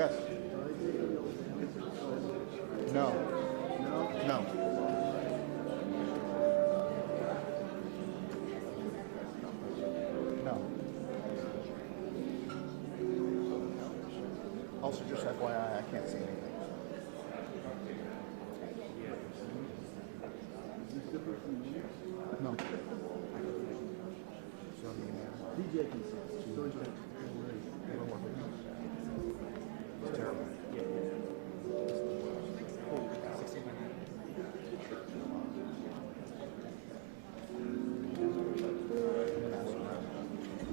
Yes. No. No. No. Also, just FYI, I can't see anything. No. DJ can see. It's terrible.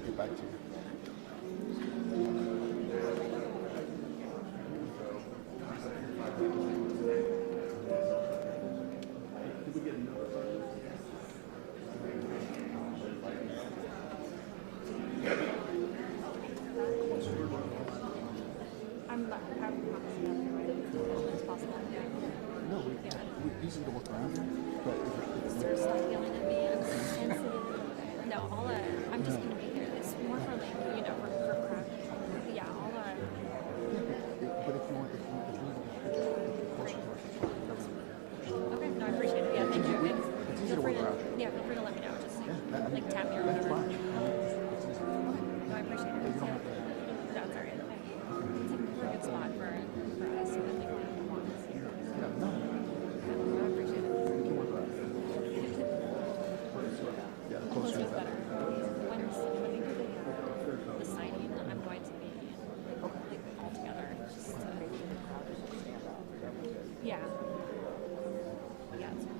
Get back to you. Did we get another phone? I'm as possible. No, we easy to work around, but Start yelling at me. I'm so sensitive. No, I'm just gonna be here. It's more for like for crap. Yeah, but if you want, okay, no, I appreciate it. Yeah, thank you. It's easy to work around. Yeah, feel free to let me know. Just like tap me or That's whatever. fine. It's easy. No, I appreciate it. You don't have to. No, it's alright. It's a good spot for us. So I think that belongs here. Yeah, no. I appreciate it. You can work around. Yeah, the closer the better. When we do the signing, I'm going to be all together. Just to, yeah. Yeah, it's fine.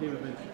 Game of interest.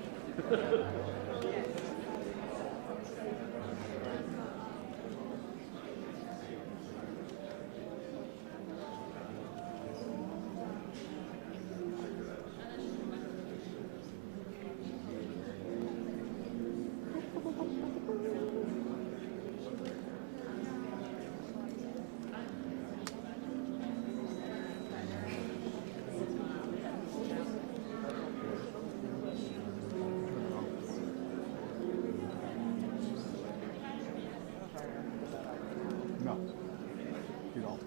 No, you don't.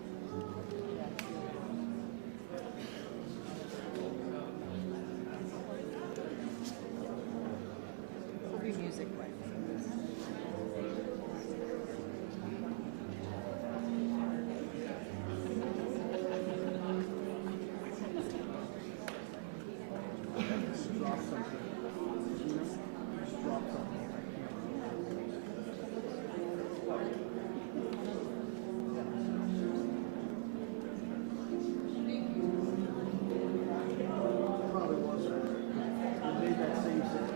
It'll be music way. Probably was. It made that same sound.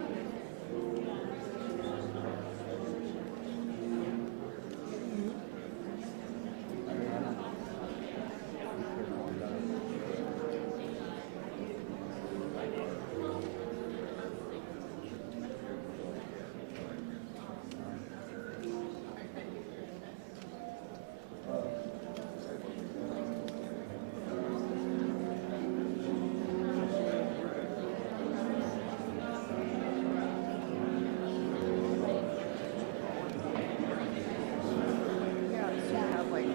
Yeah, so you have like.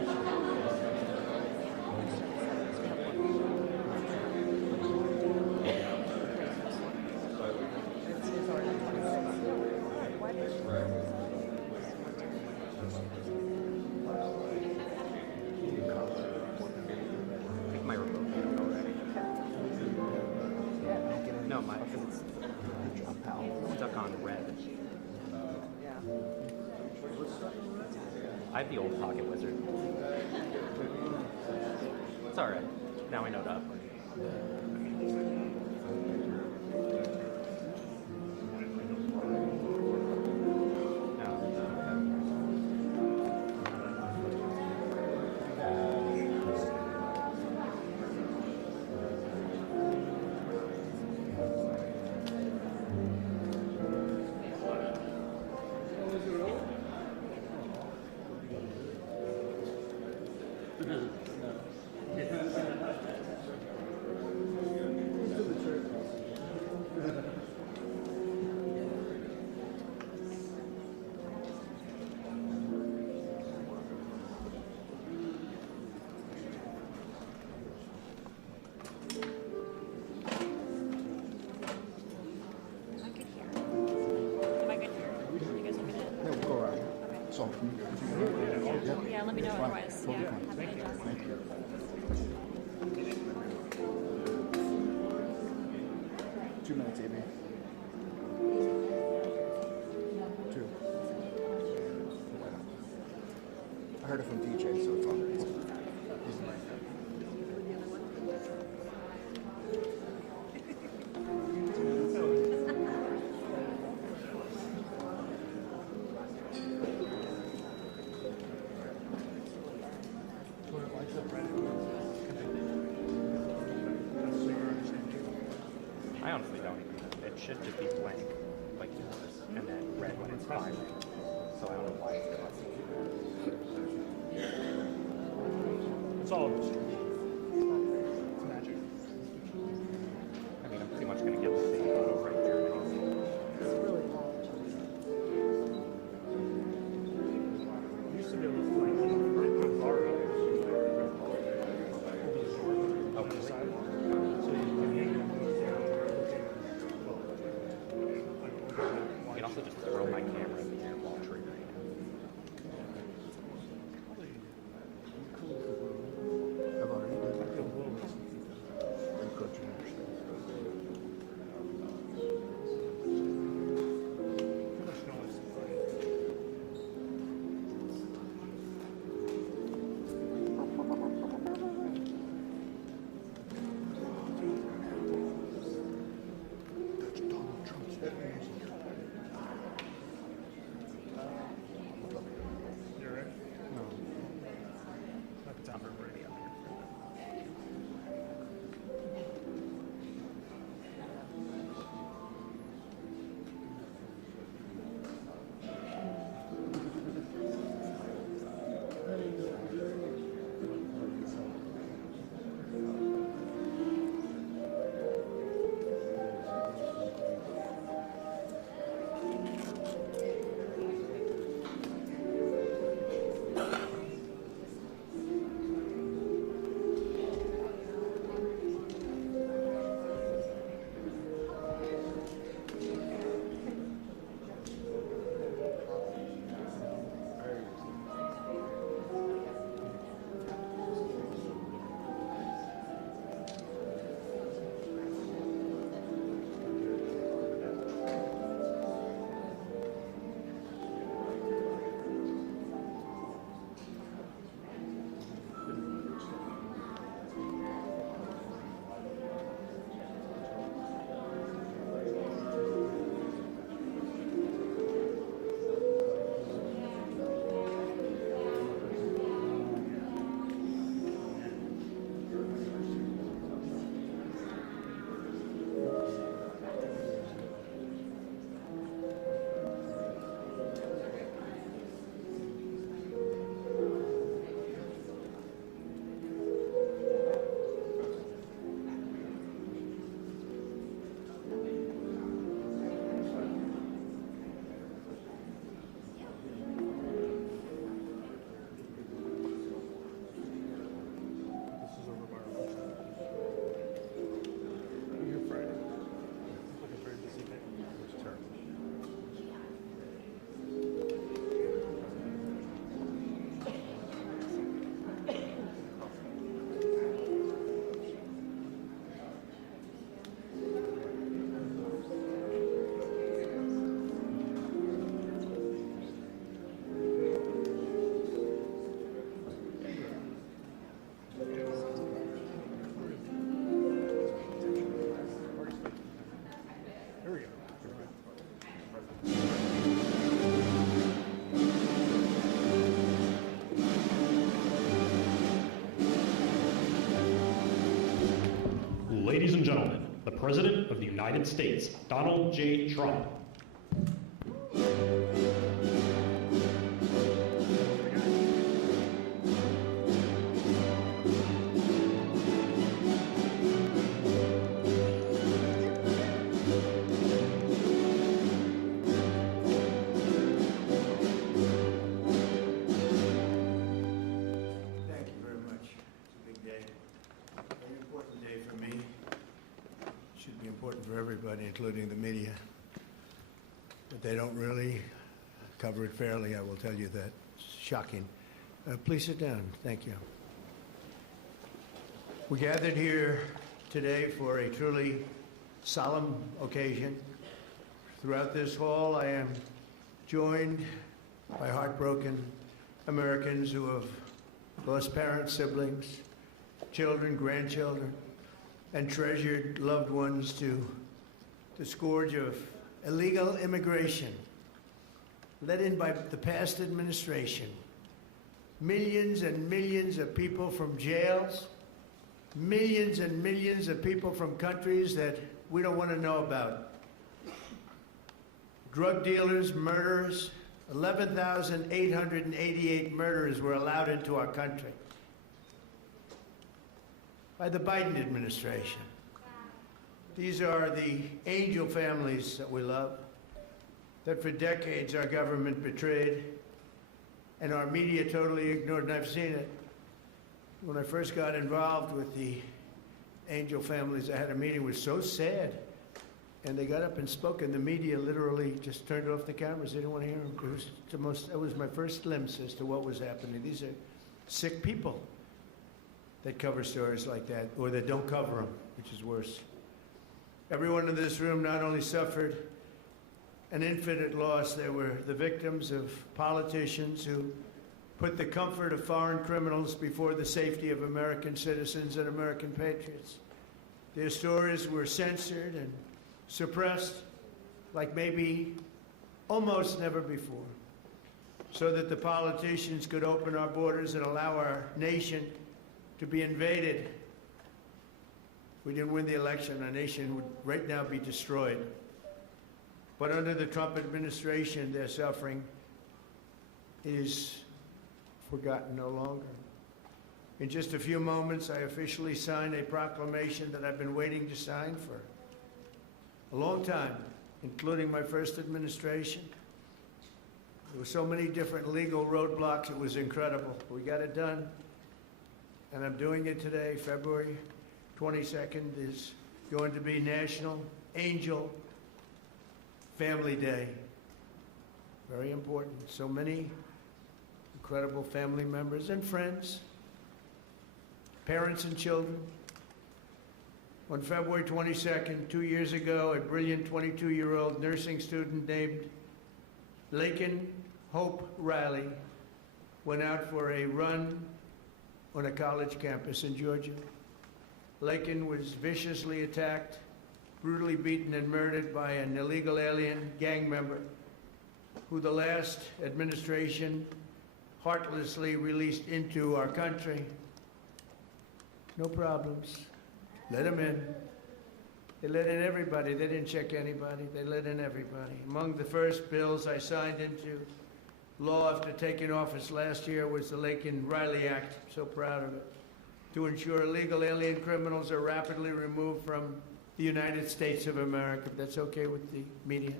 It's already 26. What? I think my remote made it already. No, my it's stuck on red. Yeah. I have the old Pocket Wizard. It's alright. Now I know to upgrade. I'm good here. Am I good here? You guys are good at? Yeah, we'll go around. So, Yeah, let me know otherwise. Totally Yeah, fine. happy to adjust. Thank you. 2 minutes, AB. 2. I heard it from DJ, so it's on. I honestly don't even know. It should just be blank, like yours, and then red when it's firing. So I don't know why it's constant. It's all it's magic. I mean, I'm pretty much going to get the same photo right here. It's really loud. You used to be able to like put Laura over the side, so you can hang them down. You can also just throw my camera in the air while triggering it. I've already done I feel a little bit. I'm coaching, actually. Too much noise. That's Donald ladies and gentlemen, the President of the United States, Donald J. Trump. Everybody, including the media, but they don't really cover it fairly. I will tell you that. It's shocking. Please sit down. Thank you. We gathered here today for a truly solemn occasion. Throughout this hall, I am joined by heartbroken Americans who have lost parents, siblings, children, grandchildren, and treasured loved ones to the scourge of illegal immigration led in by the past administration. Millions and millions of people from jails, millions and millions of people from countries that we don't want to know about. Drug dealers, murderers, 11,888 murderers were allowed into our country by the Biden administration. These are the angel families that we love, that for decades our government betrayed and our media totally ignored, and I've seen it. When I first got involved with the angel families, I had a meeting. It was so sad. And they got up and spoke, and the media literally just turned off the cameras. They didn't want to hear them. It was my first glimpse as to what was happening. These are sick people that cover stories like that, or that don't cover them, which is worse. Everyone in this room not only suffered an infinite loss, they were the victims of politicians who put the comfort of foreign criminals before the safety of American citizens and American patriots. Their stories were censored and suppressed like maybe almost never before, so that the politicians could open our borders and allow our nation to be invaded. If we didn't win the election, our nation would right now be destroyed. But under the Trump administration, their suffering is forgotten no longer. In just a few moments, I officially sign a proclamation that I've been waiting to sign for a long time, including my first administration. There were so many different legal roadblocks, it was incredible. We got it done, and I'm doing it today. February 22nd is going to be National Angel Family Day. Very important. So many incredible family members and friends, parents and children. On February 22nd, 2 years ago, a brilliant 22-year-old nursing student named Laken Riley went out for a run on a college campus in Georgia. Laken was viciously attacked, brutally beaten and murdered by an illegal alien gang member who the last administration heartlessly released into our country. No problems. Let them in. They let in everybody. They didn't check anybody. They let in everybody. Among the first bills I signed into law after taking office last year was the Laken Riley Act. I'm so proud of it. To ensure illegal alien criminals are rapidly removed from the United States of America. If that's okay with the media.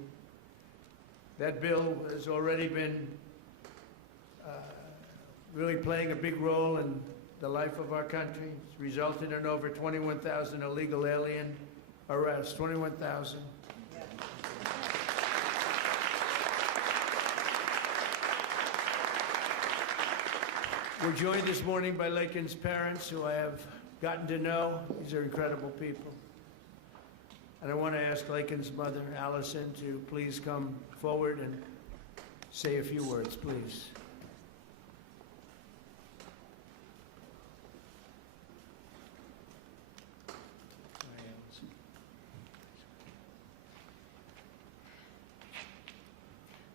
That bill has already been really playing a big role in the life of our country. It's resulted in over 21,000 illegal alien arrests. 21,000. We're joined this morning by Laken's parents, who I have gotten to know. These are incredible people. And I want to ask Laken's mother, Allison, to please come forward and say a few words, please.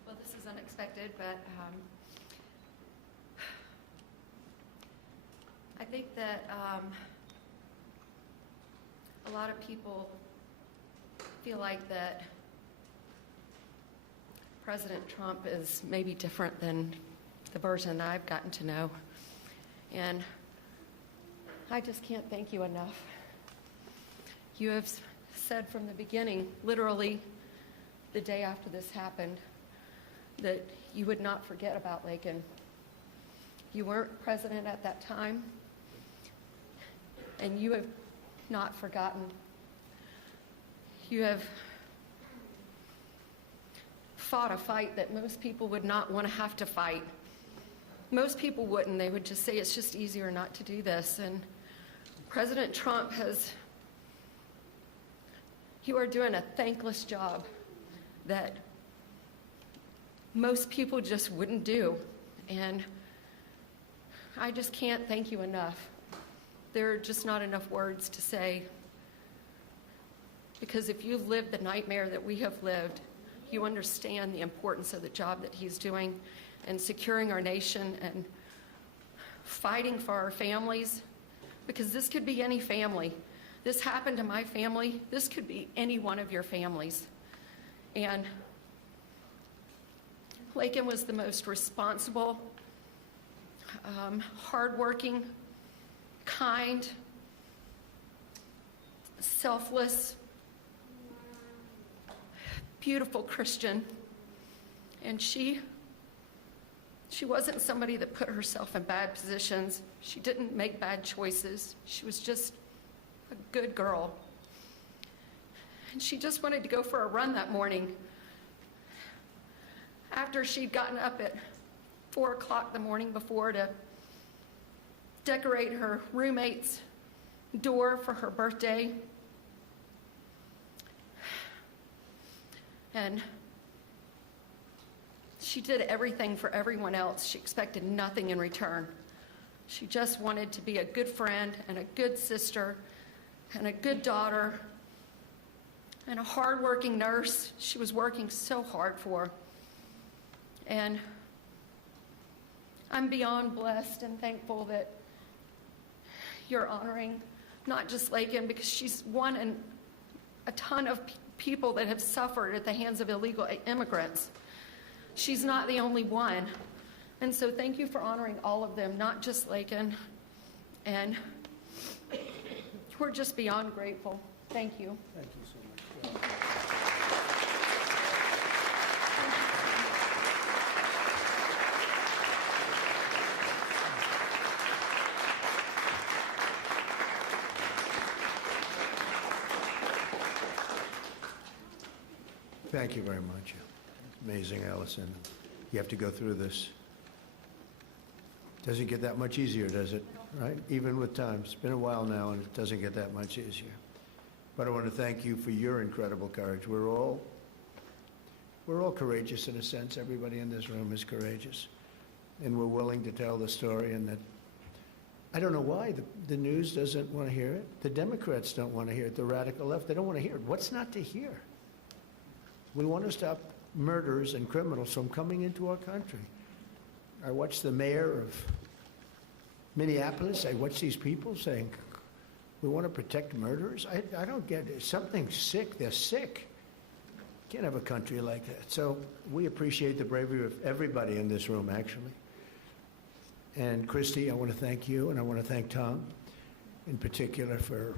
Well, this is unexpected, but I think that a lot of people feel like that President Trump is maybe different than the version I've gotten to know. And I just can't thank you enough. You have said from the beginning, literally the day after this happened, that you would not forget about Laken. You weren't president at that time, and you have not forgotten. You have fought a fight that most people would not want to have to fight. Most people wouldn't. They would just say it's just easier not to do this. And President Trump you are doing a thankless job that most people just wouldn't do. And I just can't thank you enough. There are just not enough words to say. Because if you lived the nightmare that we have lived, you understand the importance of the job that he's doing and securing our nation and fighting for our families. Because this could be any family. This happened to my family. This could be any one of your families. And Laken was the most responsible, hardworking, kind, selfless, beautiful Christian. And she wasn't somebody that put herself in bad positions. She didn't make bad choices. She was just a good girl. And she just wanted to go for a run that morning after she'd gotten up at 4 o'clock the morning before to decorate her roommate's door for her birthday. And she did everything for everyone else. She expected nothing in return. She just wanted to be a good friend and a good sister and a good daughter and a hardworking nurse. She was working so hard for. And I'm beyond blessed and thankful that you're honoring not just Laken, because she's one in a ton of people that have suffered at the hands of illegal immigrants. She's not the only one. And so thank you for honoring all of them, not just Laken. And we're just beyond grateful. Thank you. Thank you so much. Thank you very much. Amazing, Allison. You have to go through this. Doesn't get that much easier, does it? Right? Even with time. It's been a while now, and it doesn't get that much easier. But I want to thank you for your incredible courage. We're all courageous in a sense. Everybody in this room is courageous. And we're willing to tell the story. And that, I don't know why the news doesn't want to hear it. The Democrats don't want to hear it. The radical left, they don't want to hear it. What's not to hear? We want to stop murderers and criminals from coming into our country. I watched the mayor of Minneapolis. I watched these people saying, we want to protect murderers. I don't get it. Something's sick. They're sick. Can't have a country like that. So we appreciate the bravery of everybody in this room, actually. And Christy, I want to thank you, and I want to thank Tom in particular for,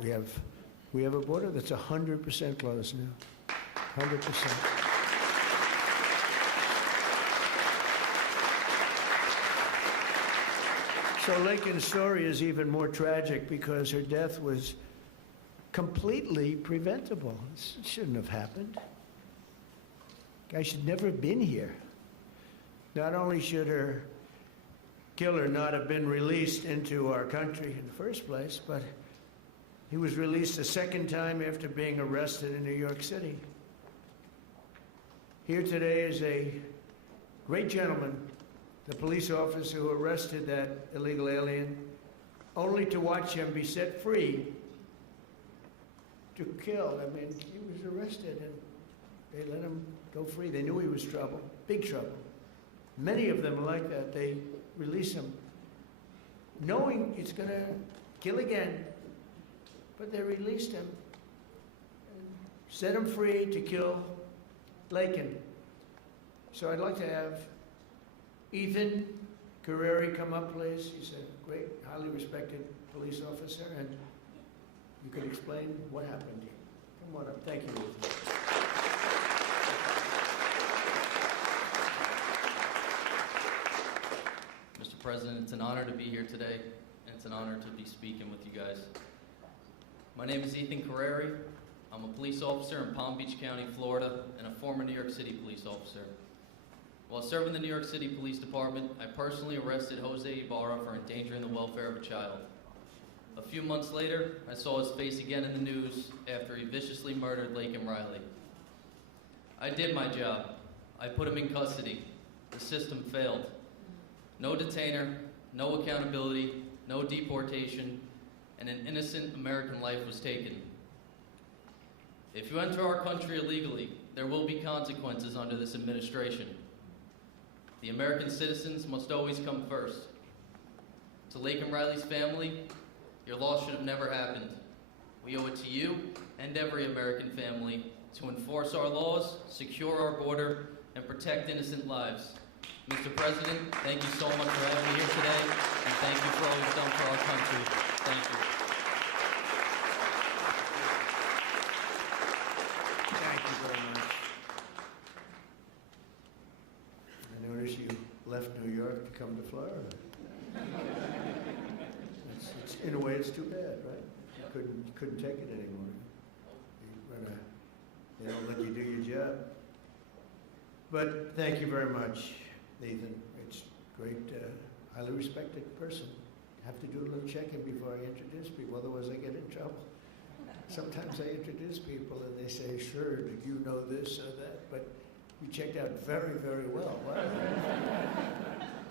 we have a border that's 100% closed now. 100%. So Laken's story is even more tragic because her death was completely preventable. This shouldn't have happened. Guy should never have been here. Not only should her killer not have been released into our country in the first place, but he was released a second time after being arrested in New York City. Here today is a great gentleman, the police officer who arrested that illegal alien, only to watch him be set free to kill. I mean, he was arrested and they let him go free. They knew he was trouble, big trouble. Many of them are like that. They release him knowing it's going to kill again, but they released him, set him free to kill Laken. So I'd like to have Ethan Carreri come up, please. He's a great, highly respected police officer, and you can explain what happened here. Come on up. Thank you, Ethan. Mr. President, it's an honor to be here today, and it's an honor to be speaking with you guys. My name is Ethan Carreri. I'm a police officer in Palm Beach County, Florida, and a former New York City police officer. While serving the New York City Police Department, I personally arrested Jose Ibarra for endangering the welfare of a child. A few months later, I saw his face again in the news after he viciously murdered Laken Riley. I did my job. I put him in custody. The system failed. No detainer, no accountability, no deportation, and an innocent American life was taken. If you enter our country illegally, there will be consequences under this administration. The American citizens must always come first. To Laken Riley's family, your loss should have never happened. We owe it to you and every American family to enforce our laws, secure our border, and protect innocent lives. Mr. President, thank you so much for having me here today, and thank you for all you've done for our country. Thank you. Thank you very much. I notice you left New York to come to Florida. In a way, it's too bad, right? You couldn't take it anymore. They don't let you do your job. But thank you very much, Ethan. It's great, highly respected person. I have to do a little checking before I introduce people, otherwise I get in trouble. Sometimes I introduce people and they say, sure, do you know this or that? But you checked out very, very well. Wow.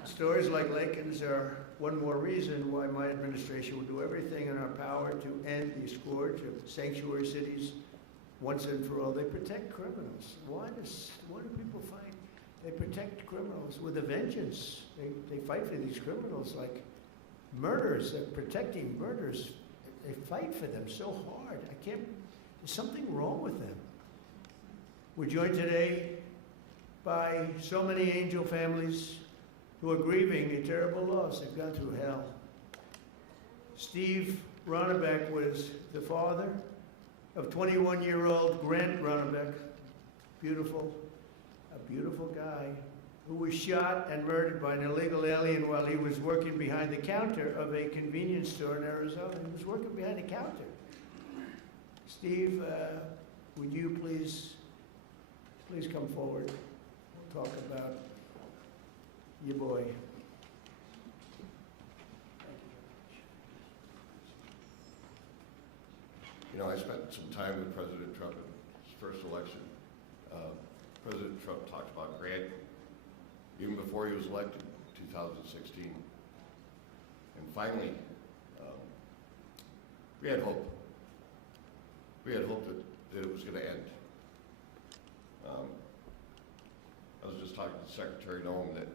Stories like Laken's are one more reason why my administration will do everything in our power to end the scourge of sanctuary cities once and for all. They protect criminals. Why do people find they protect criminals with a vengeance? They fight for these criminals like murderers. They're protecting murderers. They fight for them so hard. There's something wrong with them. We're joined today by so many angel families who are grieving a terrible loss. They've gone through hell. Steve Ronnebeck was the father of 21-year-old Grant Ronnebeck, a beautiful guy, who was shot and murdered by an illegal alien while he was working behind the counter of a convenience store in Arizona. He was working behind the counter. Steve, would you please come forward, talk about your boy. You know, I spent some time with President Trump in his first election. President Trump talked about Grant even before he was elected in 2016. And finally, we had hope. We had hope that it was going to end. I was just talking to Secretary Noem that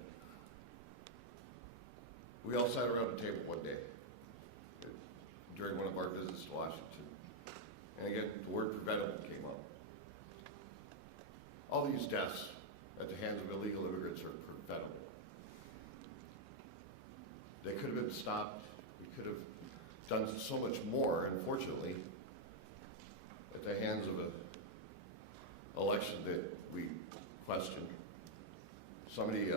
we all sat around the table one day during one of our visits to Washington. And again, the word preventable came up. All these deaths at the hands of illegal immigrants are preventable. They could have been stopped. We could have done so much more, unfortunately, at the hands of an election that we questioned. Somebody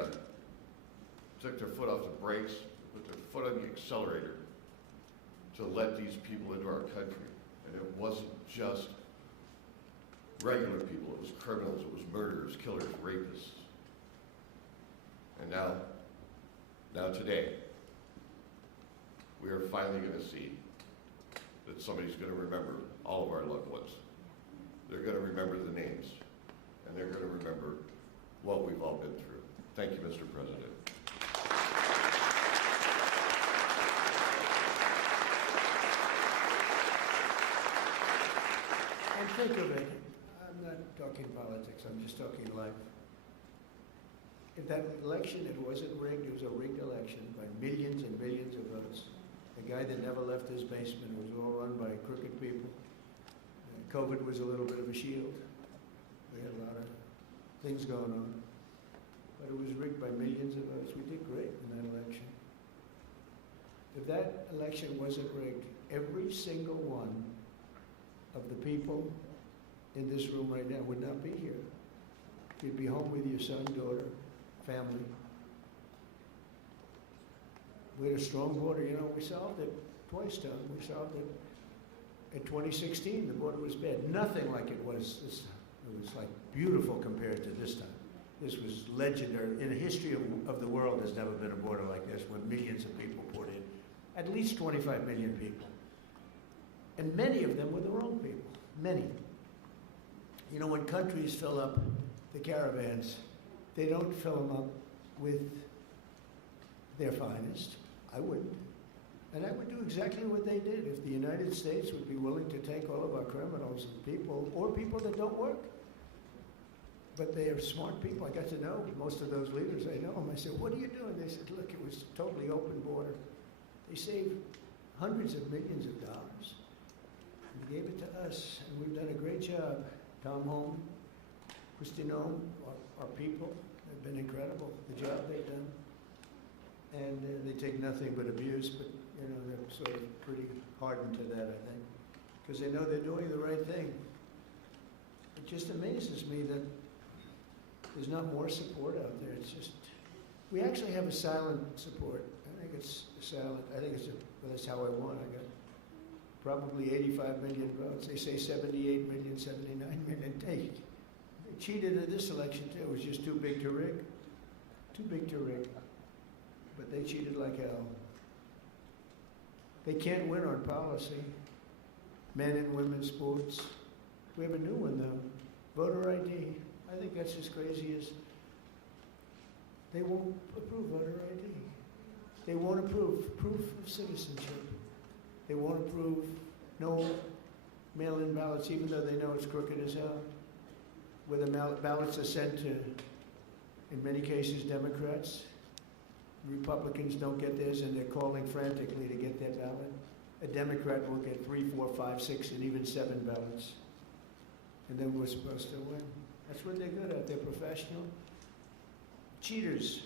took their foot off the brakes, put their foot on the accelerator to let these people into our country. And it wasn't just regular people, it was criminals, it was murderers, killers, rapists. And now today, we are finally going to see that somebody's going to remember all of our loved ones. They're going to remember the names, and they're going to remember what we've all been through. Thank you, Mr. President. And think of it, I'm not talking politics, I'm just talking life. If that election, it wasn't rigged, it was a rigged election by millions and millions of votes. a guy that never left his basement. It was all run by crooked people. COVID was a little bit of a shield. We had a lot of things going on. But it was rigged by millions of votes. We did great in that election. If that election wasn't rigged, every single one of the people in this room right now would not be here. You'd be home with your son, daughter, family. We had a strong border. You know, we solved it twice, Tom. We solved it. In 2016, the border was bad. Nothing like it was this time. It was like beautiful compared to this time. This was legendary. In the history of the world, there's never been a border like this when millions of people poured in. At least 25 million people. And many of them were the wrong people. Many. You know, when countries fill up the caravans, they don't fill them up with their finest. I wouldn't. And I would do exactly what they did if the United States would be willing to take all of our criminals and people, or people that don't work. But they are smart people. I got to know most of those leaders. I know them. I said, what are you doing? They said, look, it was a totally open border. They saved hundreds of millions of dollars. And they gave it to us, and we've done a great job. Tom Home, Christine, our people have been incredible, the job they've done. And they take nothing but abuse, but you know, they're sort of pretty hardened to that, I think, because they know they're doing the right thing. It just amazes me that there's not more support out there. It's just, we actually have a silent support. I think it's silent. I think well, that's how I won. I got probably 85 million votes. They say 78 million, 79 million. They cheated in this election too. It was just too big to rig. Too big to rig. But they cheated like hell. They can't win on policy. Men and women's sports. We have a new one though. Voter ID. I think that's as crazy as they won't approve voter ID. They won't approve proof of citizenship. They won't approve no mail-in ballots, even though they know it's crooked as hell. Where the ballots are sent to, in many cases, Democrats. Republicans don't get theirs, and they're calling frantically to get their ballot. A Democrat will get 3, 4, 5, 6, and even 7 ballots. And then we're supposed to win. That's what they're good at. They're professional. Cheaters.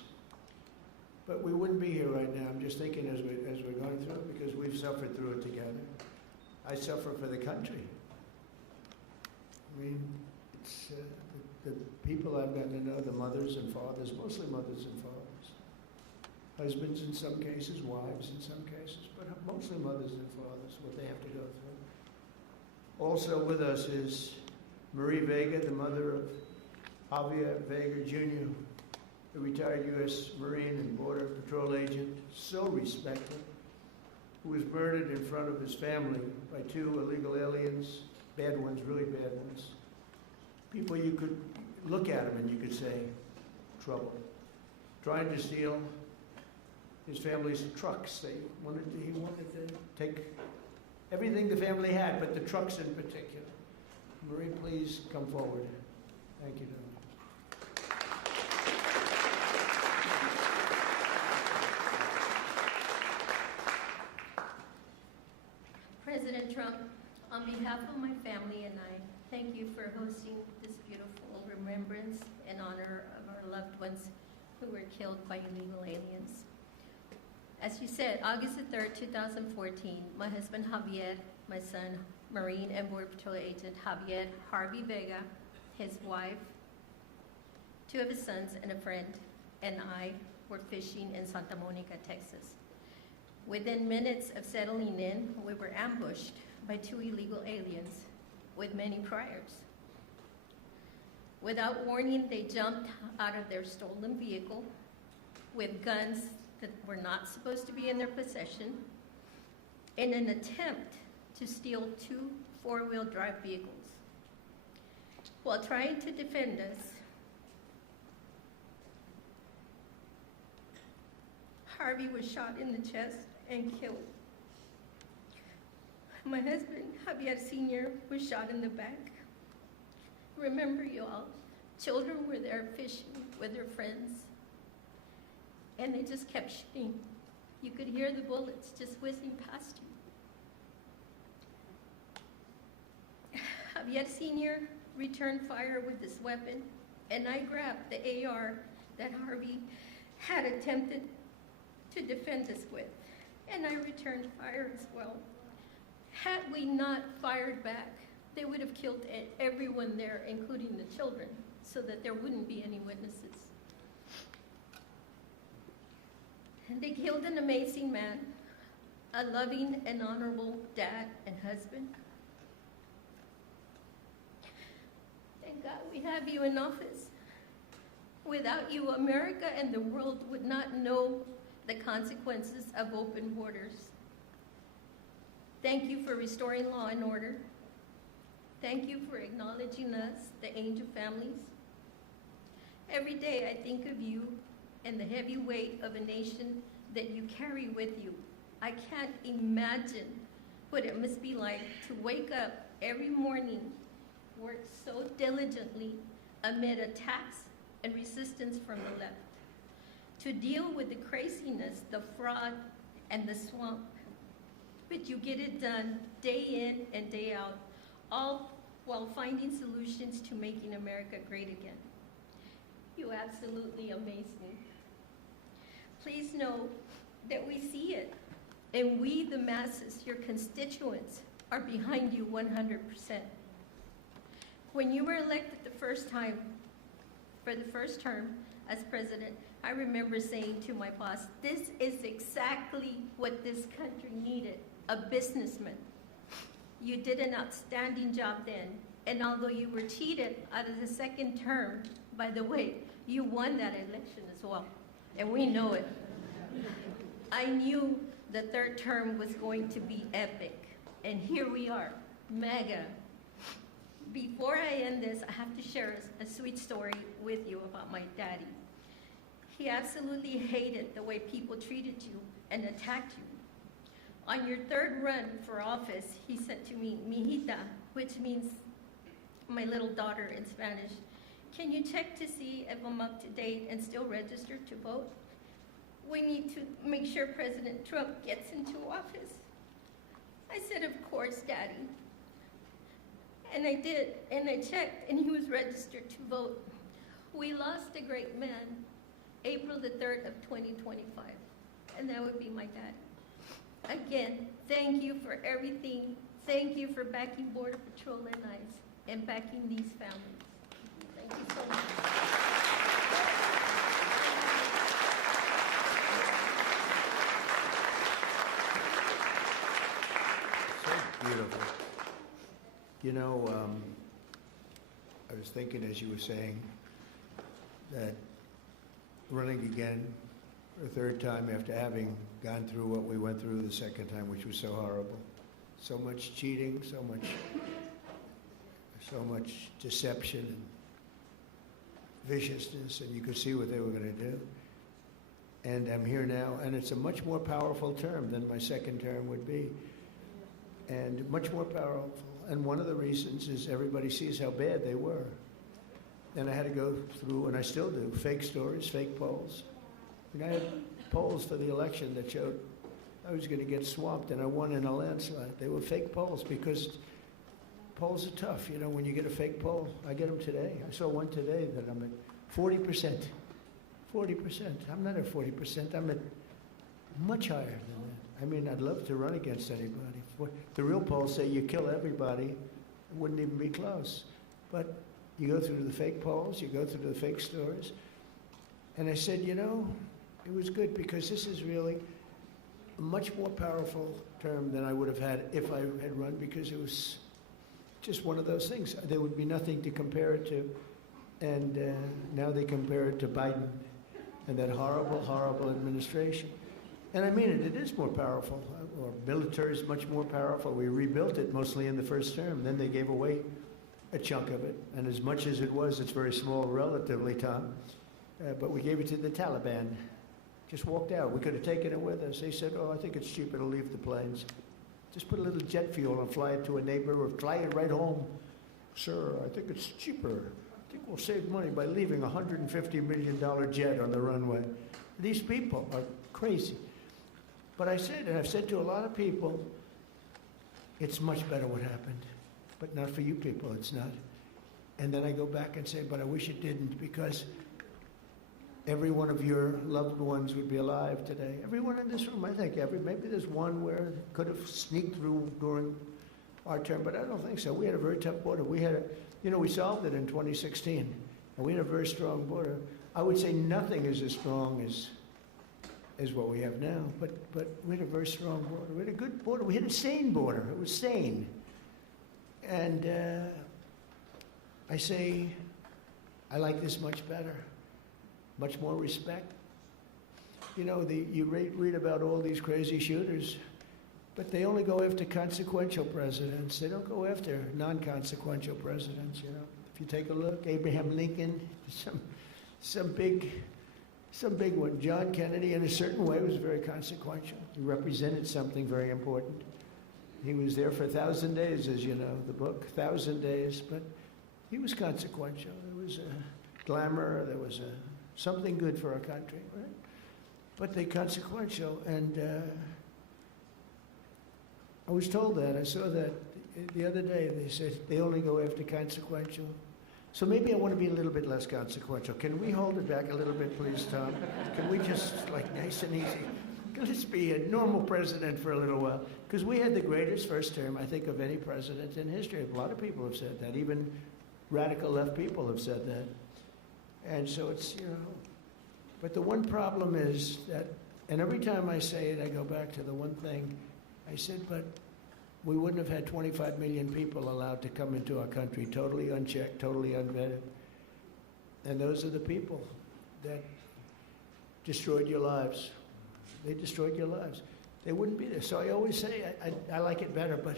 But we wouldn't be here right now. I'm just thinking as we're going through it, because we've suffered through it together. I suffer for the country. I mean, it's the people I've gotten to know, the mothers and fathers, mostly mothers and fathers. Husbands in some cases, wives in some cases, but mostly mothers and fathers, what they have to go through. Also with us is Marie Vega, the mother of Javier Vega Jr., a retired U.S. Marine and Border Patrol agent, so respected, who was murdered in front of his family by 2 illegal aliens, bad ones, really bad ones. People you could look at them and you could say, trouble. Trying to steal his family's trucks. He wanted to take everything the family had, but the trucks in particular. Marie, please come forward. Thank you, Don. President Trump, on behalf of my family and I, thank you for hosting this beautiful remembrance in honor of our loved ones who were killed by illegal aliens. As you said, August the 3rd, 2014, my husband Javier, my son, Marine and Border Patrol agent Javier Harvey Vega, his wife, 2 of his sons and a friend, and I were fishing in Santa Monica, Texas. Within minutes of settling in, we were ambushed by 2 illegal aliens with many priors. Without warning, they jumped out of their stolen vehicle with guns that were not supposed to be in their possession in an attempt to steal 2 4-wheel drive vehicles. While trying to defend us, Harvey was shot in the chest and killed. My husband, Javier Sr., was shot in the back. Remember, you all, children were there fishing with their friends, and they just kept shooting. You could hear the bullets just whizzing past you. Javier Sr. returned fire with this weapon, and I grabbed the AR that Harvey had attempted to defend us with, and I returned fire as well. Had we not fired back, they would have killed everyone there, including the children, so that there wouldn't be any witnesses. And they killed an amazing man, a loving and honorable dad and husband. Thank God we have you in office. Without you, America and the world would not know the consequences of open borders. Thank you for restoring law and order. Thank you for acknowledging us, the Angel families. Every day I think of you and the heavy weight of a nation that you carry with you. I can't imagine what it must be like to wake up every morning, work so diligently amid attacks and resistance from the left, to deal with the craziness, the fraud, and the swamp. But you get it done day in and day out, all while finding solutions to making America great again. You absolutely amaze me. Please know that we see it, and we, the masses, your constituents, are behind you 100%. When you were elected the first time, for the first term as president, I remember saying to my boss, this is exactly what this country needed, a businessman. You did an outstanding job then, and although you were cheated out of the second term, by the way, you won that election as well, and we know it. I knew the third term was going to be epic, and here we are, mega. Before I end this, I have to share a sweet story with you about my daddy. He absolutely hated the way people treated you and attacked you. On your third run for office, he said to me, "Mijita," which means my little daughter in Spanish, "Can you check to see if I'm up to date and still registered to vote? We need to make sure President Trump gets into office." I said, "Of course, Daddy." And I did, and I checked, and he was registered to vote. We lost a great man, April the 3rd of 2025, and that would be my dad. Again, thank you for everything. Thank you for backing Border Patrol and ICE, and backing these families. Thank you so much. So beautiful. You know, I was thinking as you were saying that running again for a third time after having gone through what we went through the second time, which was so horrible. So much cheating, so much deception and viciousness, and you could see what they were going to do. And I'm here now, and it's a much more powerful term than my second term would be, and much more powerful. And one of the reasons is everybody sees how bad they were. And I had to go through, and I still do, fake stories, fake polls. And I had polls for the election that showed I was going to get swamped, and I won in a landslide. They were fake polls because polls are tough. You know, when you get a fake poll, I get them today. I saw one today that I'm at 40%. 40%. I'm not at 40%. I'm at much higher than that. I mean, I'd love to run against anybody. The real polls say you kill everybody. It wouldn't even be close. But you go through the fake polls, you go through the fake stories. And I said, you know, it was good because this is really a much more powerful term than I would have had if I had run, because it was just one of those things. There would be nothing to compare it to. And now they compare it to Biden and that horrible, horrible administration. And I mean it, it is more powerful. Our military is much more powerful. We rebuilt it mostly in the first term. Then they gave away a chunk of it. And as much as it was, it's very small relatively, Tom. But we gave it to the Taliban. Just walked out. We could have taken it with us. They said, oh, I think it's cheaper to leave the planes. Just put a little jet fuel and fly it to a neighbor or fly it right home. Sir, I think it's cheaper. I think we'll save money by leaving a $150 million jet on the runway. These people are crazy. But I said, and I've said to a lot of people, it's much better what happened, but not for you people, it's not. And then I go back and say, but I wish it didn't, because every one of your loved ones would be alive today. Everyone in this room, I think, maybe there's one where it could have sneaked through during our term, but I don't think so. We had a very tough border. We had we solved it in 2016, and we had a very strong border. I would say nothing is as strong as what we have now, but we had a very strong border. We had a good border. We had a sane border. It was sane. And I say, I like this much better, much more respect. You read about all these crazy shooters, but they only go after consequential presidents. They don't go after non-consequential presidents, If you take a look, Abraham Lincoln, some big one. John Kennedy, in a certain way, was very consequential. He represented something very important. He was there for 1,000 days, as you know, the book, 1,000 days, but he was consequential. There was a glamour, there was something good for our country, right? But they consequential, and I was told that. I saw that the other day. They said they only go after consequential. So maybe I want to be a little bit less consequential. Can we hold it back a little bit, please, Tom? Can we just, nice and easy? Let's be a normal president for a little while. Because we had the greatest first term, I think, of any president in history. A lot of people have said that. Even radical left people have said that. And so it's, But the one problem is that, and every time I say it, I go back to the one thing. I said, but we wouldn't have had 25 million people allowed to come into our country, totally unchecked, totally unvetted. And those are the people that destroyed your lives. They destroyed your lives. They wouldn't be there. So I always say, I like it better, but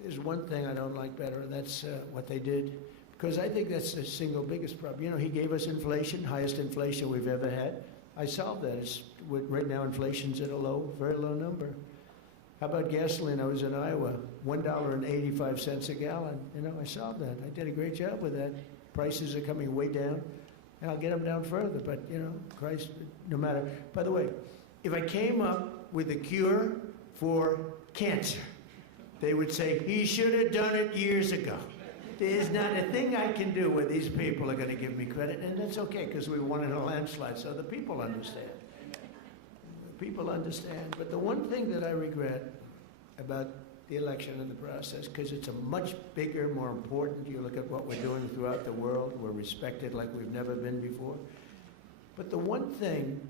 there's one thing I don't like better, and that's what they did. Because I think that's the single biggest problem. He gave us inflation, highest inflation we've ever had. I solved that. Right now, inflation's at a very low number. How about gasoline? I was in Iowa, $1.85 a gallon. I solved that. I did a great job with that. Prices are coming way down, and I'll get them down further. But, Christ, no matter. By the way, if I came up with a cure for cancer, they would say, he should have done it years ago. There's not a thing I can do where these people are going to give me credit, and that's okay, because we won in a landslide, so the people understand. People understand. But the one thing that I regret about the election and the process, because it's a much bigger, more important, you look at what we're doing throughout the world, we're respected like we've never been before. But the one thing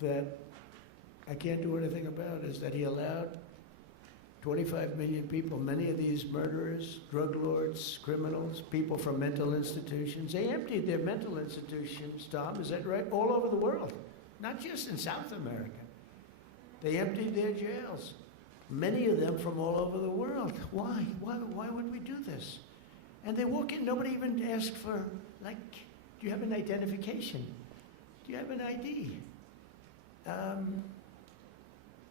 that I can't do anything about is that he allowed 25 million people, many of these murderers, drug lords, criminals, people from mental institutions. They emptied their mental institutions, Tom, is that right? All over the world, not just in South America. They emptied their jails, many of them from all over the world. Why? Why would we do this? And they walk in, nobody even asks for, do you have an identification? Do you have an ID?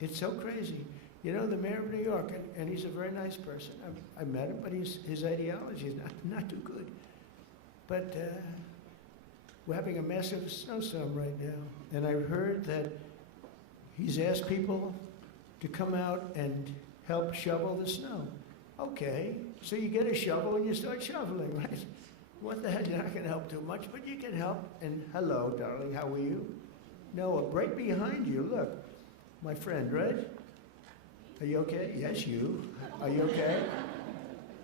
It's so crazy. The mayor of New York, and he's a very nice person. I met him, but his ideology is not too good. But we're having a massive snowstorm right now, and I heard that he's asked people to come out and help shovel the snow. Okay, so you get a shovel and you start shoveling, right? What the hell, you're not going to help too much, but you can help. And hello, darling, how are you? Noah, right behind you, look. My friend, right? Are you okay? Yes, you. Are you okay?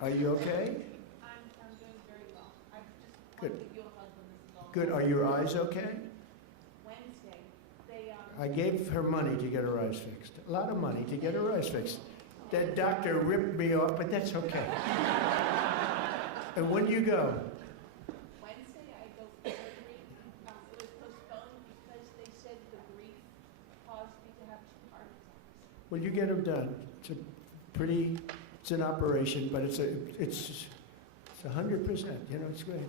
Are you okay? I'm doing very well. I just Good. want to give you a hug when this is all Good. Are your eyes okay? Wednesday. They I gave her money to get her eyes fixed. A lot of money to get her eyes fixed. That doctor ripped me off, but that's okay. And when do you go? Wednesday I go for surgery. It was postponed because they said the grief caused me to have 2 heart attacks. Well, you get them done. It's an operation, but it's 100%. It's great.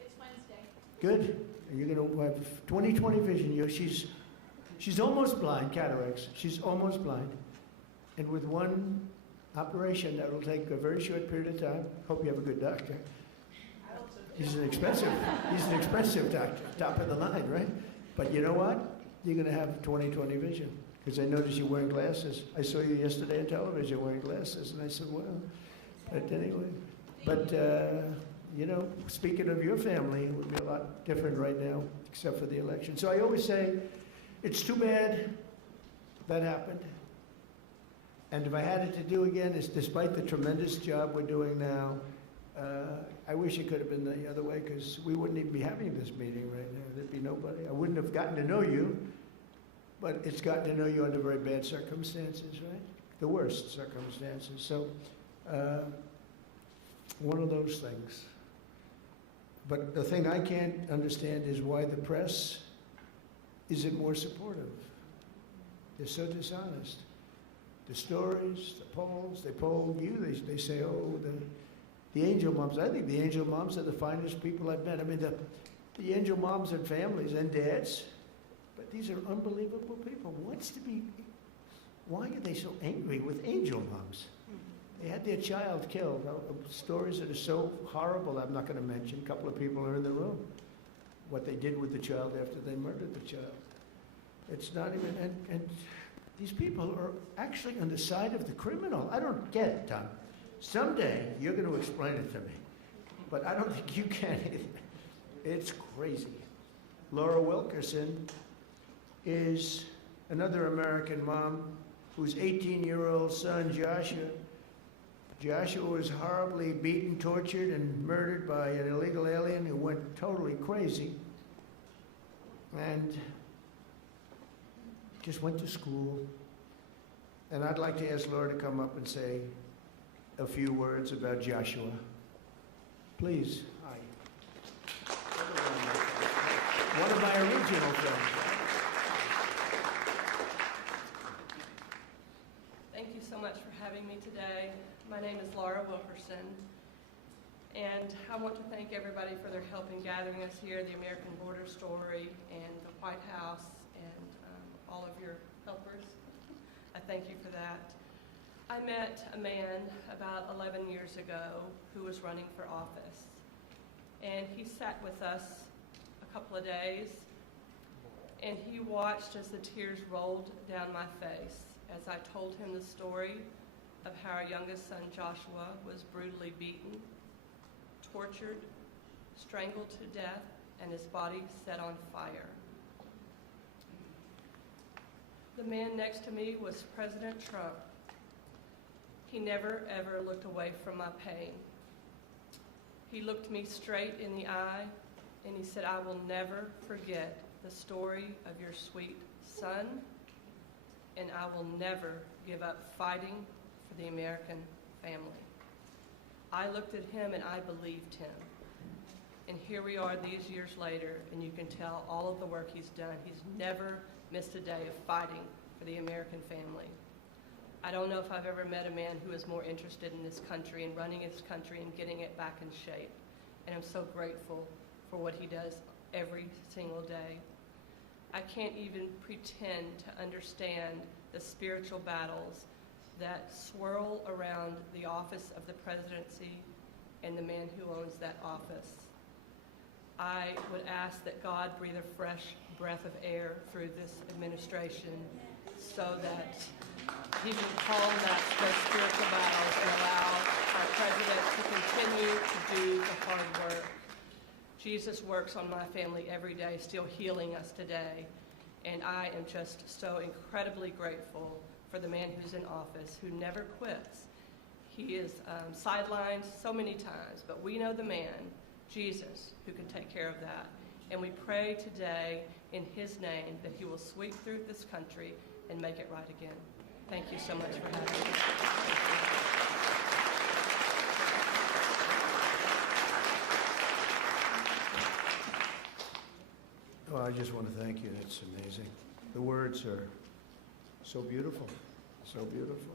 It's Wednesday. Good. You're going to have 20/20 vision. She's almost blind, cataracts. She's almost blind. And with one operation, that will take a very short period of time. Hope you have a good doctor. I hope so. He's an expensive doctor, top of the line, right? But you know what? You're going to have 20/20 vision. because I noticed you're wearing glasses. I saw you yesterday on television wearing glasses, and I said, well, but anyway. But, you know, speaking of your family, it would be a lot different right now, except for the election. So I always say, it's too bad that happened. And if I had it to do again, it's despite the tremendous job we're doing now, I wish it could have been the other way, because we wouldn't even be having this meeting right now. There'd be nobody. I wouldn't have gotten to know you, but it's gotten to know you under very bad circumstances, right? The worst circumstances. So, one of those things. But the thing I can't understand is why the press isn't more supportive. They're so dishonest. The stories, the polls, they poll you, they say, oh, the angel moms. I think the angel moms are the finest people I've met. I mean, the angel moms and families and dads, but these are unbelievable people. Why are they so angry with angel moms? They had their child killed. Stories that are so horrible, I'm not going to mention. A couple of people are in the room. What they did with the child after they murdered the child. It's not even, and these people are actually on the side of the criminal. I don't get it, Tom. Someday you're going to explain it to me, but I don't think you can either. It's crazy. Laura Wilkerson is another American mom whose 18-year-old son, Joshua was horribly beaten, tortured, and murdered by an illegal alien who went totally crazy and just went to school. And I'd like to ask Laura to come up and say a few words about Joshua. Please. Hi. One of my original friends. Thank you so much for having me today. My name is Laura Wilkerson, and I want to thank everybody for their help in gathering us here, the American Border Story and the White House, and all of your helpers. I thank you for that. I met a man about 11 years ago who was running for office, and he sat with us a couple of days, and he watched as the tears rolled down my face as I told him the story of how our youngest son Joshua was brutally beaten, tortured, strangled to death, and his body set on fire. The man next to me was President Trump. He never, ever looked away from my pain. He looked me straight in the eye, and he said, I will never forget the story of your sweet son, and I will never give up fighting for the American family. I looked at him and I believed him. And here we are these years later, and you can tell all of the work he's done. He's never missed a day of fighting for the American family. I don't know if I've ever met a man who is more interested in this country and running his country and getting it back in shape. And I'm so grateful for what he does every single day. I can't even pretend to understand the spiritual battles that swirl around the office of the presidency and the man who owns that office. I would ask that God breathe a fresh breath of air through this administration so that he can calm those spiritual battles and allow our president to continue to do the hard work. Jesus works on my family every day, still healing us today. And I am just so incredibly grateful for the man who's in office, who never quits. He is sidelined so many times, but we know the man, Jesus, who can take care of that. And we pray today in his name that he will sweep through this country and make it right again. Thank you so much for having me. Oh, I just want to thank you. That's amazing. The words are so beautiful, so beautiful.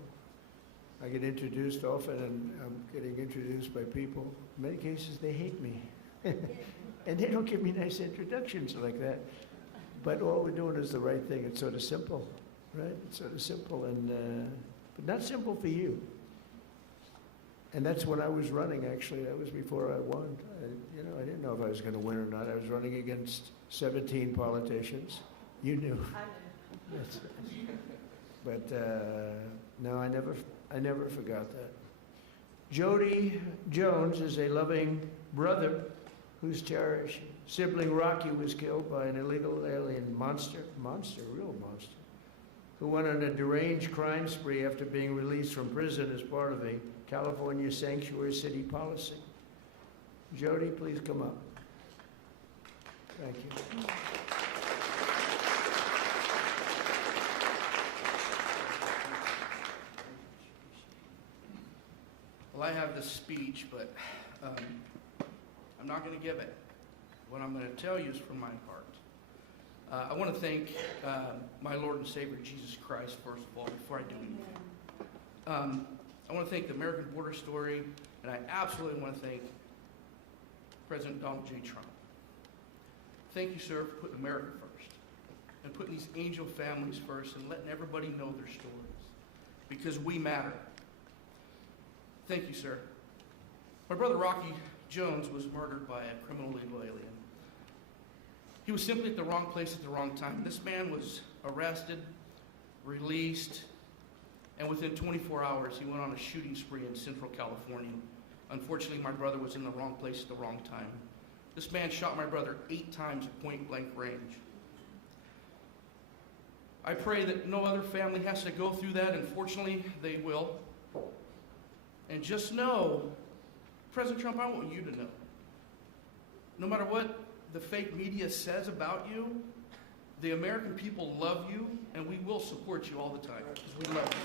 I get introduced often, and I'm getting introduced by people. In many cases, they hate me. And they don't give me nice introductions like that. But all we're doing is the right thing. It's sort of simple, right? It's sort of simple, and but not simple for you. And that's when I was running, actually. That was before I won. I didn't know if I was going to win or not. I was running against 17 politicians. You knew. I knew. But no, I never forgot that. Jodie Jones is a loving brother whose cherished sibling Rocky was killed by an illegal alien real monster, who went on a deranged crime spree after being released from prison as part of a California sanctuary city policy. Jodie, please come up. Thank you. Well, I have this speech, but I'm not going to give it. What I'm going to tell you is from my heart. I want to thank my Lord and Savior, Jesus Christ, first of all, before I do anything. I want to thank the American Border Story, and I absolutely want to thank President Donald J. Trump. Thank you, sir, for putting America first, and putting these angel families first, and letting everybody know their stories, because we matter. Thank you, sir. My brother Rocky Jones was murdered by a criminal illegal alien. He was simply at the wrong place at the wrong time. This man was arrested, released, and within 24 hours, he went on a shooting spree in Central California. Unfortunately, my brother was in the wrong place at the wrong time. This man shot my brother 8 times at point-blank range. I pray that no other family has to go through that. Unfortunately, they will. And just know, President Trump, I want you to know, no matter what the fake media says about you, the American people love you, and we will support you all the time, because we love you.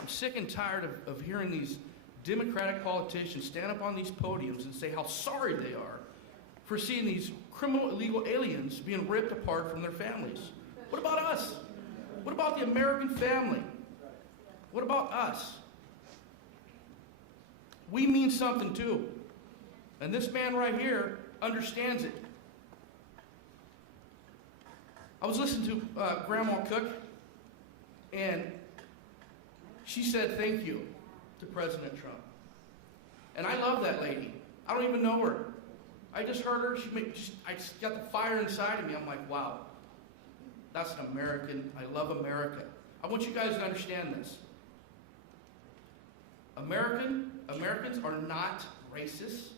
I'm sick and tired of hearing these Democratic politicians stand up on these podiums and say how sorry they are for seeing these criminal illegal aliens being ripped apart from their families. What about us? What about the American family? What about us? We mean something too. And this man right here understands it. I was listening to Grandma cook, and she said thank you to President Trump. And I love that lady. I don't even know her. I just heard her. I just got the fire inside of me. I'm like, wow, that's an American. I love America. I want you guys to understand this. Americans are not racist.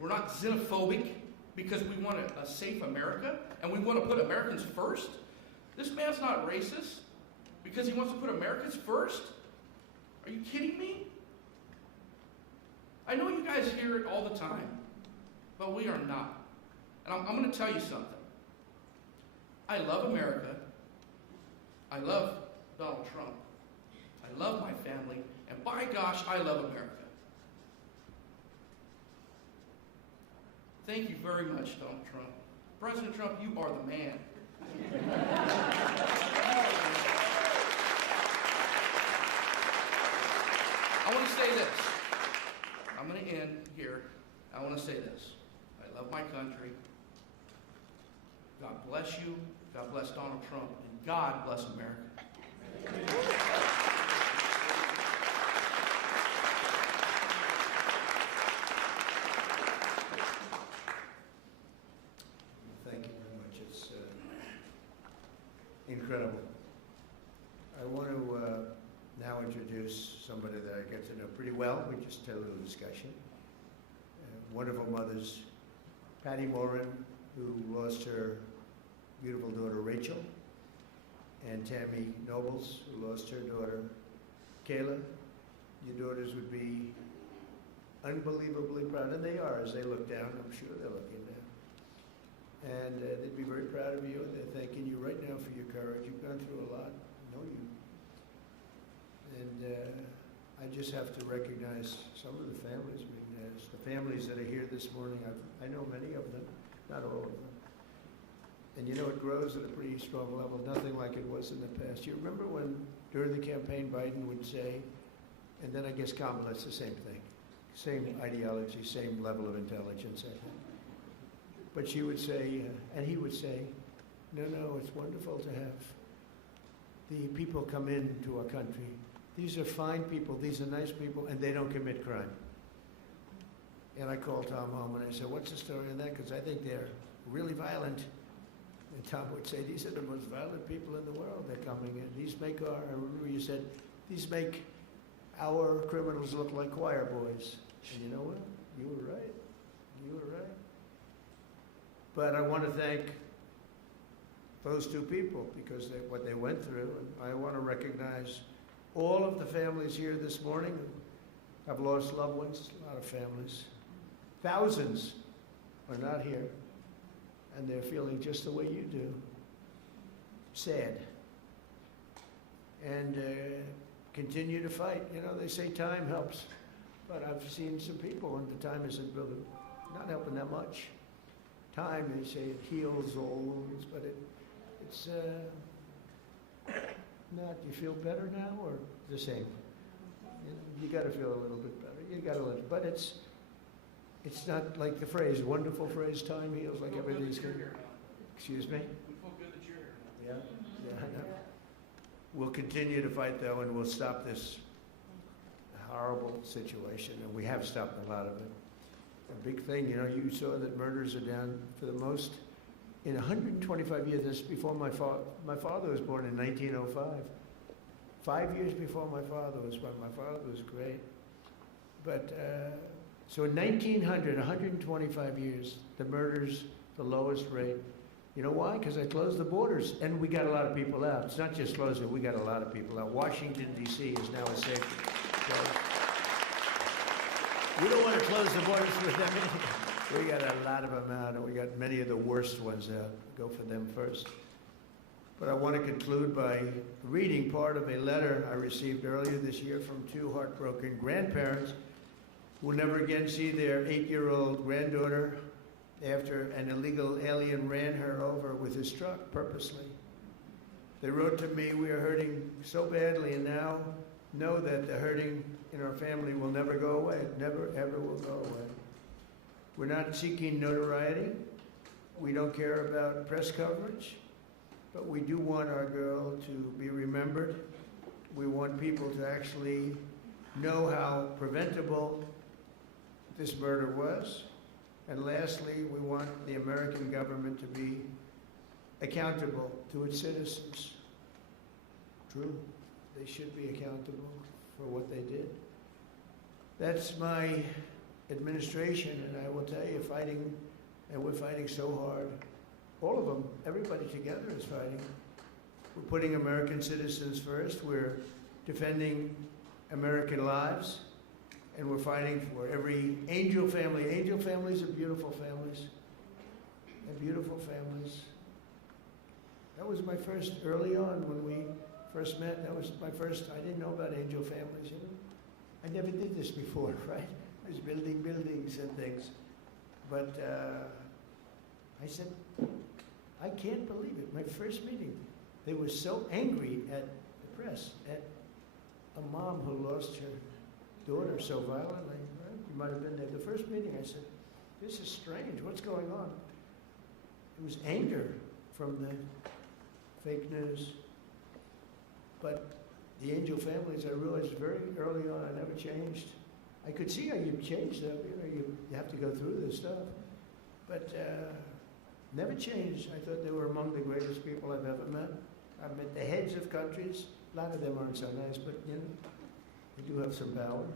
We're not xenophobic because we want a safe America and we want to put Americans first. This man's not racist because he wants to put Americans first. Are you kidding me? I know you guys hear it all the time, but we are not. And I'm going to tell you something. I love America. I love Donald Trump. I love my family. And by gosh, I love America. Thank you very much, Donald Trump. President Trump, you are the man. I want to say this. I'm going to end here. I want to say this. I love my country. God bless you. God bless Donald Trump. And God bless America. Thank you very much. It's incredible. I want to now introduce somebody that I get to know pretty well. We just had a little discussion. One of her mothers, Patty Morin, who lost her beautiful daughter Rachel, and Tammy Nobles, who lost her daughter Kayla. Your daughters would be unbelievably proud, and they are as they look down. I'm sure they're looking down. And they'd be very proud of you, and they're thanking you right now for your courage. You've gone through a lot. I know you. And I just have to recognize some of the families. I mean, the families that are here this morning, I know many of them, not all of them. And you know, it grows at a pretty strong level, nothing like it was in the past. You remember when, during the campaign, Biden would say, and then I guess Kamala's the same thing, same ideology, same level of intelligence, I think. But she would say, and he would say, no, it's wonderful to have the people come into our country. These are fine people, these are nice people, and they don't commit crime. And I called Tom home and I said, what's the story on that? Because I think they're really violent. And Tom would say, these are the most violent people in the world. They're coming in. These make our, I remember you said, these make our criminals look like choir boys. And you know what? You were right. You were right. But I want to thank those two people because what they went through. And I want to recognize all of the families here this morning who have lost loved ones, a lot of families. Thousands are not here, and they're feeling just the way you do. Sad. And continue to fight. You know, they say time helps, but I've seen some people, and the time isn't really not helping that much. Time, they say, it heals all wounds, but it's not. You feel better now, or the same? You got to feel a little bit better. You got to, but it's not like the phrase, wonderful phrase, time heals, like everything's good. Excuse me? We feel good that you're here now. Yeah, I know. We'll continue to fight, though, and we'll stop this horrible situation, and we have stopped a lot of it. A big thing, you know, you saw that murders are down for the most in 125 years. That's before my father was born in 1905. 5 years before my father was born. My father was great. But, so in 1900, 125 years, the murders, the lowest rate. You know why? Because I closed the borders, and we got a lot of people out. It's not just closing, we got a lot of people out. Washington, D.C. is now a safe place. We don't want to close the borders with them either. We got a lot of them out, and we got many of the worst ones out. Go for them first. But I want to conclude by reading part of a letter I received earlier this year from two heartbroken grandparents who will never again see their 8-year-old granddaughter after an illegal alien ran her over with his truck purposely. They wrote to me, we are hurting so badly, and now know that the hurting in our family will never go away. It never, ever will go away. We're not seeking notoriety. We don't care about press coverage, but we do want our girl to be remembered. We want people to actually know how preventable this murder was. And lastly, we want the American government to be accountable to its citizens. True, they should be accountable for what they did. That's my administration, and I will tell you, fighting, and we're fighting so hard. All of them, everybody together is fighting. We're putting American citizens first. We're defending American lives, and we're fighting for every angel family. Angel families are beautiful families. They're beautiful families. That was my first, early on when we first met, that was my first, I didn't know about angel families, you know. I never did this before, right? I was building buildings and things. But I said, I can't believe it. My first meeting, they were so angry at the press, at a mom who lost her daughter so violently. Right? You might have been there. The first meeting, I said, this is strange. What's going on? It was anger from the fake news. But the angel families, I realized very early on, I never changed. I could see how you've changed them. You know, you have to go through this stuff. But never changed. I thought they were among the greatest people I've ever met. I've met the heads of countries. A lot of them aren't so nice, but you know, they do have some power.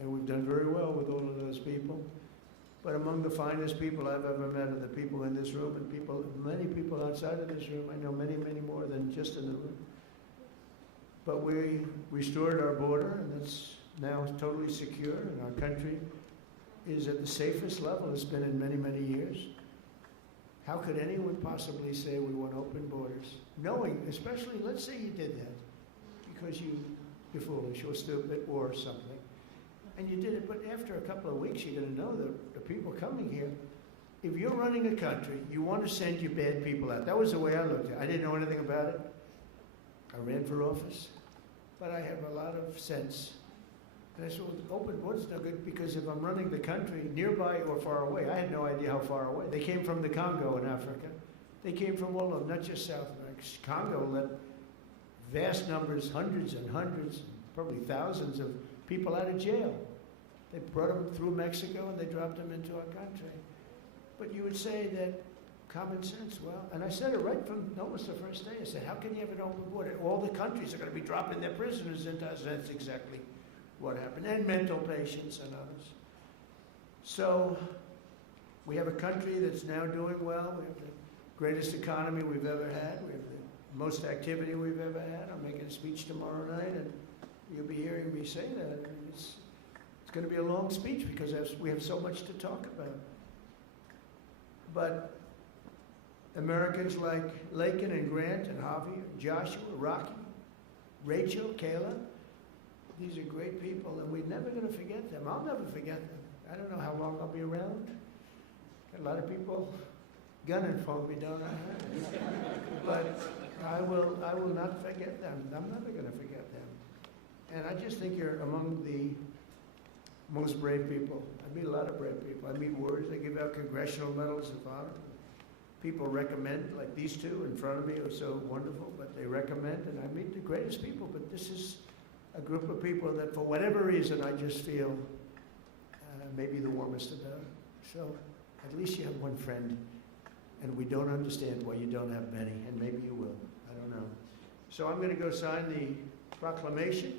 And we've done very well with all of those people. But among the finest people I've ever met are the people in this room and people, many people outside of this room. I know many, many more than just in the room. But we restored our border, and it's now totally secure, and our country is at the safest level it's been in many, many years. How could anyone possibly say we want open borders? Knowing, especially, let's say you did that because you're foolish or stupid or something. And you did it, but after a couple of weeks, you're going to know that the people coming here, if you're running a country, you want to send your bad people out. That was the way I looked at it. I didn't know anything about it. I ran for office, but I have a lot of sense. And I said, well, open borders is no good because if I'm running the country nearby or far away, I had no idea how far away. They came from the Congo in Africa. They came from all of them, not just South America. Congo let vast numbers, hundreds and hundreds, probably thousands of people out of jail. They brought them through Mexico and they dropped them into our country. But you would say that common sense, well, and I said it right from almost the first day. I said, how can you have an open border? All the countries are going to be dropping their prisoners into us. That's exactly what happened. And mental patients and others. So we have a country that's now doing well. We have the greatest economy we've ever had. We have the most activity we've ever had. I'm making a speech tomorrow night, and you'll be hearing me say that. I mean, it's going to be a long speech because we have so much to talk about. But Americans like Laken and Grant and Javier, Joshua, Rocky, Rachel, Kayla, these are great people, and we're never going to forget them. I'll never forget them. I don't know how long I'll be around. Got a lot of people gunning for me, don't I? But I will not forget them. I'm never going to forget them. And I just think you're among the most brave people. I meet a lot of brave people. I meet warriors. They give out congressional medals of honor. People recommend, like these two in front of me are so wonderful, but they recommend, and I meet the greatest people. But this is a group of people that, for whatever reason, I just feel maybe the warmest about. So at least you have one friend, and we don't understand why you don't have many, and maybe you will. I don't know. So I'm going to go sign the proclamation,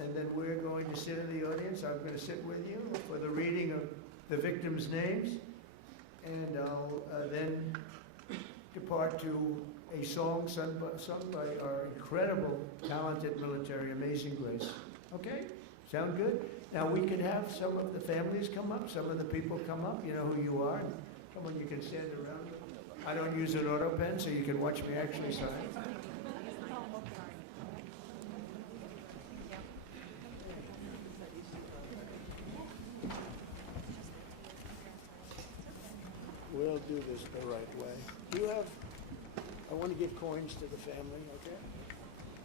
and then we're going to sit in the audience. I'm going to sit with you for the reading of the victims' names, and I'll then depart to a song sung by our incredible, talented military, Amazing Grace. Okay? Sound good? Now we could have some of the families come up, some of the people come up. You know who you are. Come on, you can stand around. I don't use an auto pen, so you can watch me actually sign. We'll do this the right way. Do you have, I want to give coins to the family, okay?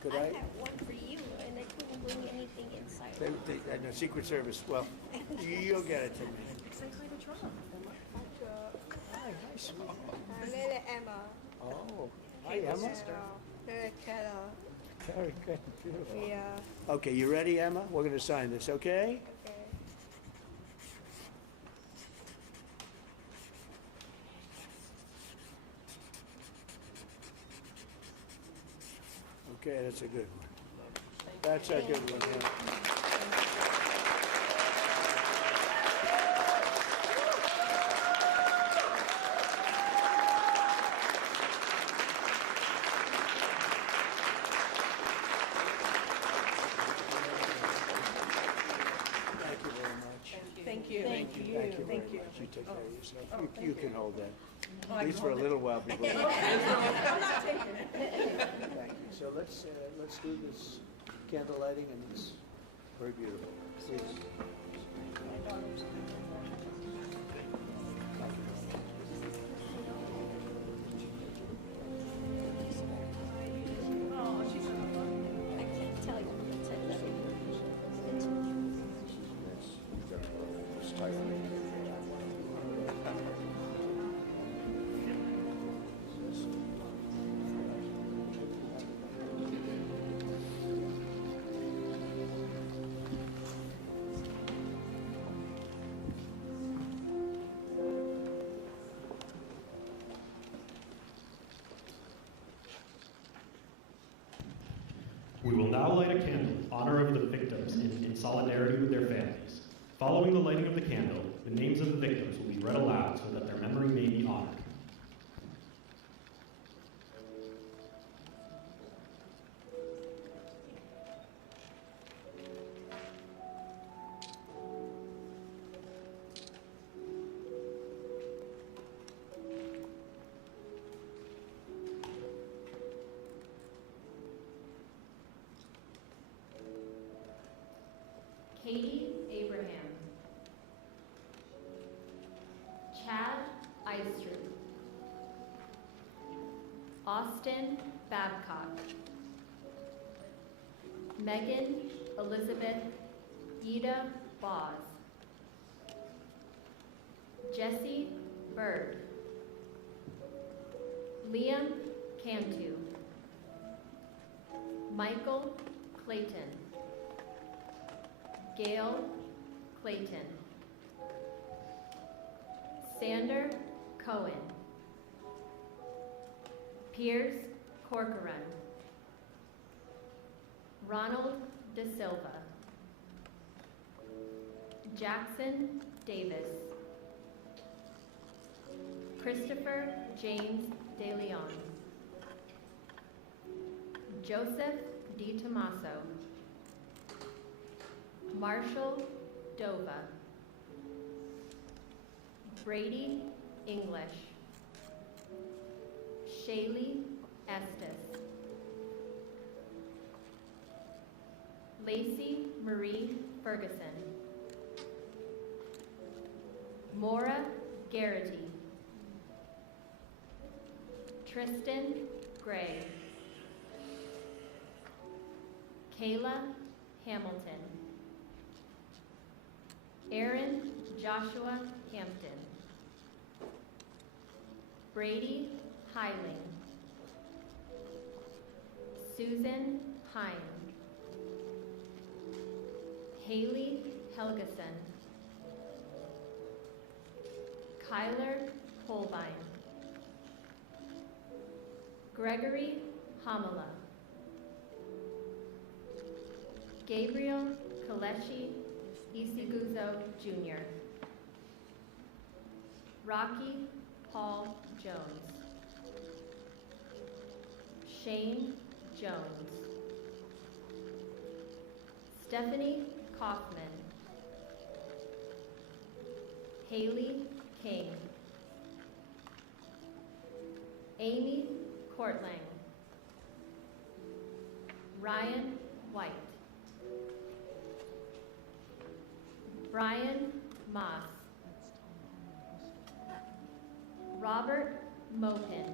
Could I? have one for you, and I couldn't bring anything inside. No, Secret Service, well, you'll get it to me. Hi, nice. Little Emma. Oh, hi, Emma. Little Carol. Very good, beautiful. Yeah. Okay, you ready, Emma? We're going to sign this, okay? Okay. Okay, that's a good one. That's a good one, yeah. Thank you very much. Thank you. Thank you very much. You take care of yourself. You can hold that. At least for a little while before. I'm not taking it. Thank you. So let's do this candle lighting, and it's very beautiful. Please. I can't tell you. We will now light a candle in honor of the victims in solidarity with their families. Following the lighting of the candle, the names of the victims will be read aloud so that their memory may be honored. Katie Abraham, Chad Eistrup, Austin Babcock, Megan Elizabeth Ida Boz, Jesse Bird, Liam Cantu, Michael Clayton, Gail Clayton. Sander Cohen. Piers Corcoran. Ronald De Silva. Jackson Davis. Christopher James De Leon. Joseph Di Tomaso. Marshall Dova. Brady English. Shaylee Estes. Lacey Marie Ferguson. Maura Garrity. Tristan Gray. Kayla Hamilton. Aaron Joshua Hampton. Brady Hiling. Susan Hine. Haley Helgeson. Kyler Holbein. Gregory Hamala. Gabriel Kaleshi Isiguzo Jr. Rocky Paul Jones. Shane Jones. Stephanie Kaufman. Haley King. Amy Courtlang. Ryan White. Brian Moss. Robert Mopin.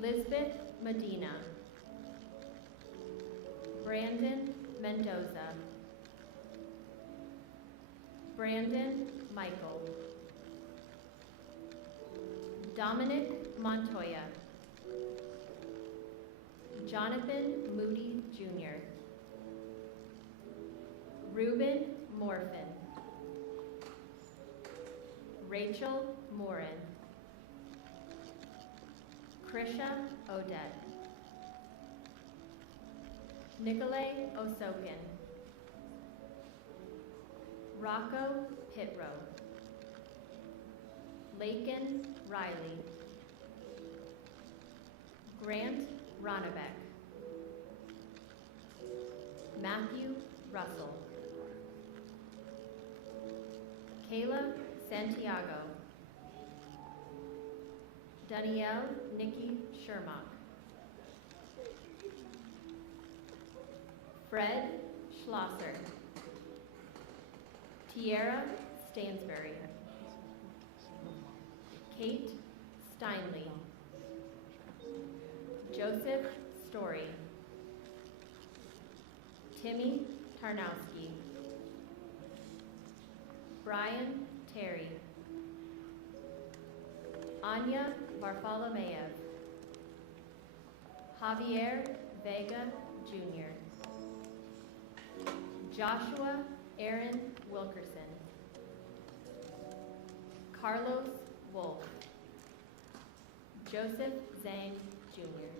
Lisbeth Medina. Brandon Mendoza. Brandon Michael. Dominic Montoya. Jonathan Moody Jr. Ruben Morfin. Rachel Morin. Krisha Odette. Nicolay Osokin. Rocco Pitro. Laken Riley. Grant Ronnebeck. Matthew Russell. Kayla Santiago. Danielle Nikki Shermock. Fred Schlosser. Tierra Stansbury. Kate Steinley. Joseph Story. Timmy Tarnowski. Brian Terry. Anya Bartholomew. Javier Vega Jr. Joshua Aaron Wilkerson. Carlos Wolf. Joseph Zhang Jr.